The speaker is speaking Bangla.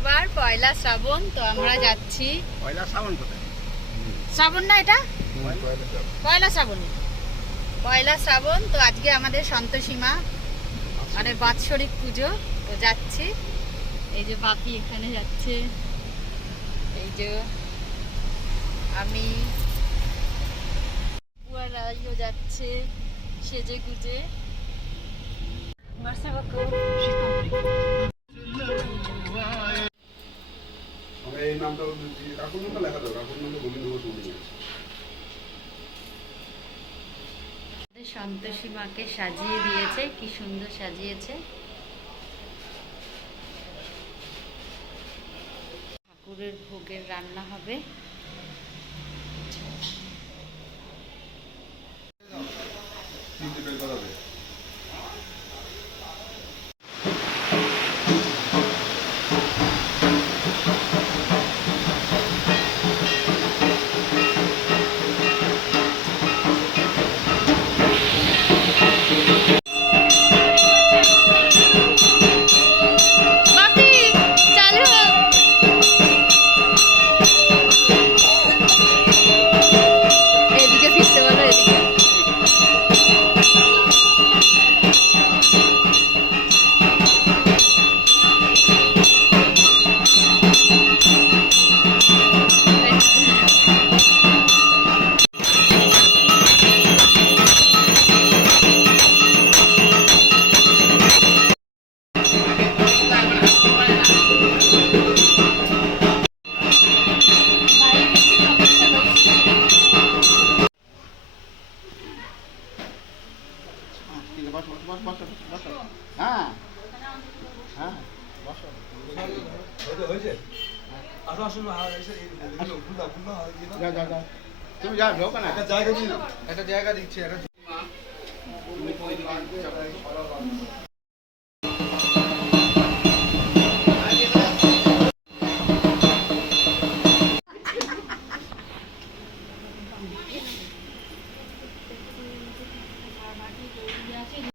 শুক্রবার পয়লা শ্রাবণ তো আমরা যাচ্ছি। পয়লা শ্রাবণ কোথায়? শ্রাবণ না এটা? পয়লা শ্রাবণ। পয়লা শ্রাবণ তো আজকে আমাদের সন্তোষীমা মানে বাৎসরিক পুজো তো যাচ্ছি। এই যে বাপি এখানে যাচ্ছে। এই যে আমি। যাচ্ছে সেজে গুজে এই নামটা কাকুর নামটা লেখা দাও নামটা গোবিন্দ ঘোষ সন্তোষী মাকে সাজিয়ে দিয়েছে, কি সুন্দর সাজিয়েছে। ঠাকুরের ভোগের রান্না হবে। হ্যাঁ হ্যাঁ বসো হয়েছে আসো আসো যা যা যা। তুমি যাও ঢোকো একটা জায়গা দিন একটা জায়গা দিচ্ছি, একটা